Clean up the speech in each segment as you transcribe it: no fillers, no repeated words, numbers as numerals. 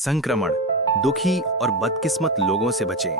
संक्रमण, दुखी और बदकिस्मत लोगों से बचें।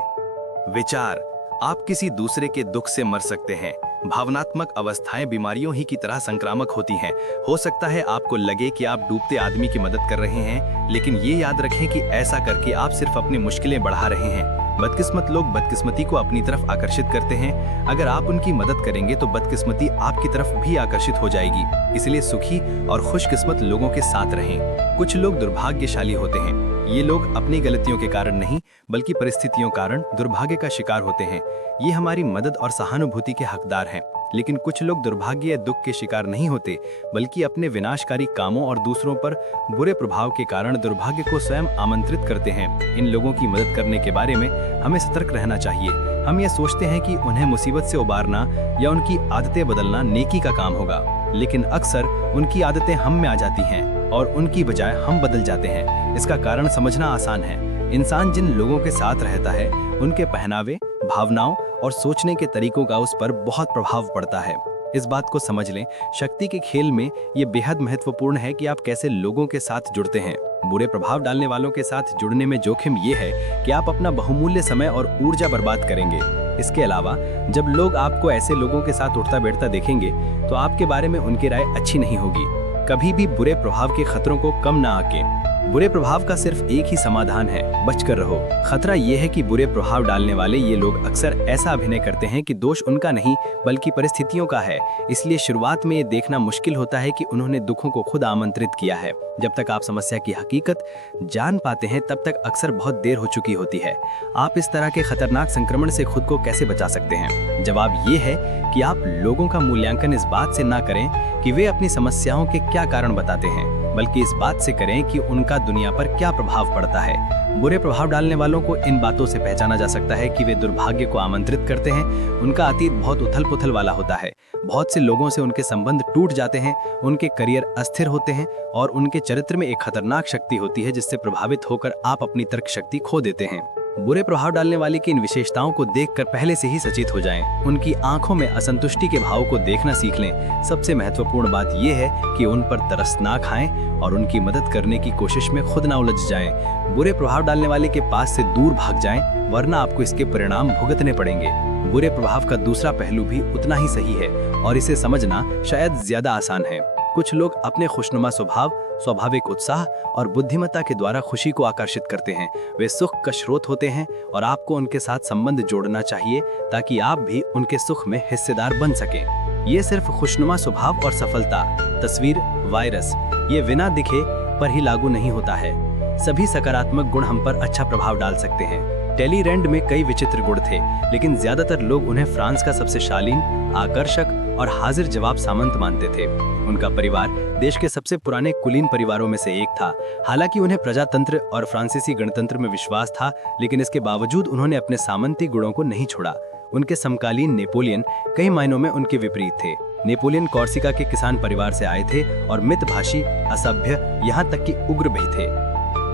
विचार, आप किसी दूसरे के दुख से मर सकते हैं। भावनात्मक अवस्थाएं बीमारियों ही की तरह संक्रामक होती हैं। हो सकता है आपको लगे कि आप डूबते आदमी की मदद कर रहे हैं, लेकिन ये याद रखें कि ऐसा करके आप सिर्फ अपनी मुश्किलें बढ़ा रहे हैं। बदकिस्मत लोग बदकिस्मती को अपनी तरफ आकर्षित करते हैं। अगर आप उनकी मदद करेंगे तो बदकिस्मती आपकी तरफ भी आकर्षित हो जाएगी। इसलिए सुखी और खुशकिस्मत लोगों के साथ रहें। कुछ लोग दुर्भाग्यशाली होते हैं। ये लोग अपनी गलतियों के कारण नहीं, बल्कि परिस्थितियों कारण दुर्भाग्य का शिकार होते हैं। ये हमारी मदद और सहानुभूति के हकदार हैं। लेकिन कुछ लोग दुर्भाग्य या दुख के शिकार नहीं होते, बल्कि अपने विनाशकारी कामों और दूसरों पर बुरे प्रभाव के कारण दुर्भाग्य को स्वयं आमंत्रित करते हैं। इन लोगों की मदद करने के बारे में हमें सतर्क रहना चाहिए। हम ये सोचते हैं कि उन्हें मुसीबत से उबारना या उनकी आदतें बदलना नेकी का काम होगा, लेकिन अक्सर उनकी आदतें हम में आ जाती हैं और उनकी बजाय हम बदल जाते हैं। इसका कारण समझना आसान है। इंसान जिन लोगों के साथ रहता है, उनके पहनावे, भावनाओं और सोचने के तरीकों का उस पर बहुत प्रभाव पड़ता है। इस बात को समझ लें। शक्ति के खेल में ये बेहद महत्वपूर्ण है कि आप कैसे लोगों के साथ जुड़ते हैं। बुरे प्रभाव डालने वालों के साथ जुड़ने में जोखिम ये है कि आप अपना बहुमूल्य समय और ऊर्जा बर्बाद करेंगे। इसके अलावा जब लोग आपको ऐसे लोगों के साथ उठता बैठता देखेंगे, तो आपके बारे में उनकी राय अच्छी नहीं होगी। कभी भी बुरे प्रभाव के खतरों को कम ना आंकें। बुरे प्रभाव का सिर्फ एक ही समाधान है, बचकर रहो। खतरा यह है कि बुरे प्रभाव डालने वाले ये लोग अक्सर ऐसा अभिनय करते हैं कि दोष उनका नहीं, बल्कि परिस्थितियों का है। इसलिए शुरुआत में ये देखना मुश्किल होता है कि उन्होंने दुखों को खुद आमंत्रित किया है। जब तक आप समस्या की हकीकत जान पाते हैं, तब तक अक्सर बहुत देर हो चुकी होती है। आप इस तरह के खतरनाक संक्रमण से खुद को कैसे बचा सकते हैं? जवाब ये है कि आप लोगों का मूल्यांकन इस बात से ना करें कि वे अपनी समस्याओं के क्या कारण बताते हैं, बल्कि इस बात से करें कि उनका दुनिया पर क्या प्रभाव पड़ता है। बुरे प्रभाव डालने वालों को इन बातों से पहचाना जा सकता है कि वे दुर्भाग्य को आमंत्रित करते हैं। उनका अतीत बहुत उथल-पुथल वाला होता है। बहुत से लोगों से उनके संबंध टूट जाते हैं, उनके करियर अस्थिर होते हैं और उनके चरित्र में एक खतरनाक शक्ति होती है, जिससे प्रभावित होकर आप अपनी तर्क शक्ति खो देते हैं। बुरे प्रभाव डालने वाले की इन विशेषताओं को देखकर पहले से ही सचेत हो जाएं। उनकी आंखों में असंतुष्टि के भाव को देखना सीख लें। सबसे महत्वपूर्ण बात यह है कि उन पर तरस ना खाएं और उनकी मदद करने की कोशिश में खुद ना उलझ जाएं। बुरे प्रभाव डालने वाले के पास से दूर भाग जाएं, वरना आपको इसके परिणाम भुगतने पड़ेंगे। बुरे प्रभाव का दूसरा पहलू भी उतना ही सही है और इसे समझना शायद ज्यादा आसान है। कुछ लोग अपने खुशनुमा स्वभाव, स्वाभाविक उत्साह और बुद्धिमत्ता के द्वारा खुशी को आकर्षित करते हैं। वे सुख का स्रोत होते हैं और आपको उनके साथ संबंध जोड़ना चाहिए, ताकि आप भी उनके सुख में हिस्सेदार बन सकें। ये सिर्फ खुशनुमा स्वभाव और सफलता, तस्वीर, वायरस, ये बिना दिखे पर ही लागू नहीं होता है। सभी सकारात्मक गुण हम पर अच्छा प्रभाव डाल सकते हैं। टेलीरैंड में कई विचित्र गुण थे, लेकिन ज्यादातर लोग उन्हें फ्रांस का सबसे शालीन, आकर्षक और हाजिर जवाब सामंत मानते थे। उनका परिवार देश के सबसे पुराने कुलीन परिवारों में से एक था। हालांकि उन्हें प्रजातंत्र और फ्रांसीसी गणतंत्र में विश्वास था, लेकिन इसके बावजूद उन्होंने अपने सामंती गुणों को नहीं छोड़ा। उनके समकालीन नेपोलियन कई मायनों में उनके विपरीत थे। नेपोलियन कॉर्सिका के किसान परिवार से आए थे और मितभाषी, असभ्य, यहाँ तक कि उग्र भी थे।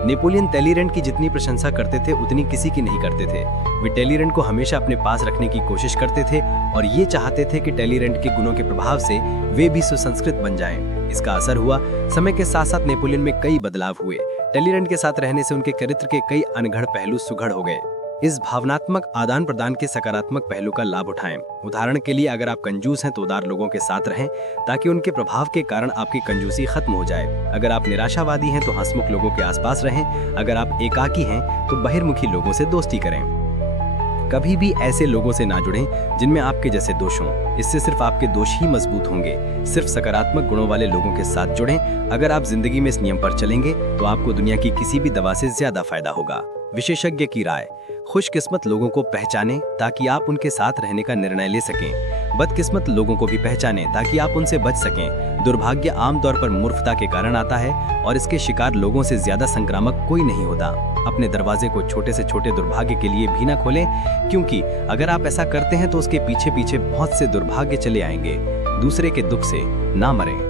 नेपोलियन टेलीरैंड की जितनी प्रशंसा करते थे, उतनी किसी की नहीं करते थे। वे टेलीरैंड को हमेशा अपने पास रखने की कोशिश करते थे और ये चाहते थे कि टेलीरैंड के गुणों के प्रभाव से वे भी सुसंस्कृत बन जाएं। इसका असर हुआ। समय के साथ साथ नेपोलियन में कई बदलाव हुए। टेलीरैंड के साथ रहने से उनके चरित्र के कई अनगढ़ पहलू सुघड़ हो गए। इस भावनात्मक आदान प्रदान के सकारात्मक पहलू का लाभ उठाएं। उदाहरण के लिए, अगर आप कंजूस हैं तो उदार लोगों के साथ रहें, ताकि उनके प्रभाव के कारण आपकी कंजूसी खत्म हो जाए। अगर आप निराशावादी हैं तो हंसमुख लोगों के आसपास रहें। अगर आप एकाकी हैं तो बहिर्मुखी लोगों से दोस्ती करें। कभी भी ऐसे लोगों से ना जुड़ें जिनमें आपके जैसे दोष हों। इससे सिर्फ आपके दोष ही मजबूत होंगे। सिर्फ सकारात्मक गुणों वाले लोगों के साथ जुड़ें। अगर आप जिंदगी में इस नियम पर चलेंगे तो आपको दुनिया की किसी भी दवा से ज्यादा फायदा होगा। विशेषज्ञ की राय, खुशकिस्मत लोगों को पहचानें ताकि आप उनके साथ रहने का निर्णय ले सकें। बदकिस्मत लोगों को भी पहचानें ताकि आप उनसे बच सकें। दुर्भाग्य आमतौर पर मूर्खता के कारण आता है और इसके शिकार लोगों से ज्यादा संक्रामक कोई नहीं होता। अपने दरवाजे को छोटे से छोटे दुर्भाग्य के लिए भी ना खोलें, क्योंकि अगर आप ऐसा करते हैं तो उसके पीछे पीछे बहुत से दुर्भाग्य चले आएंगे। दूसरे के दुख से ना मरें।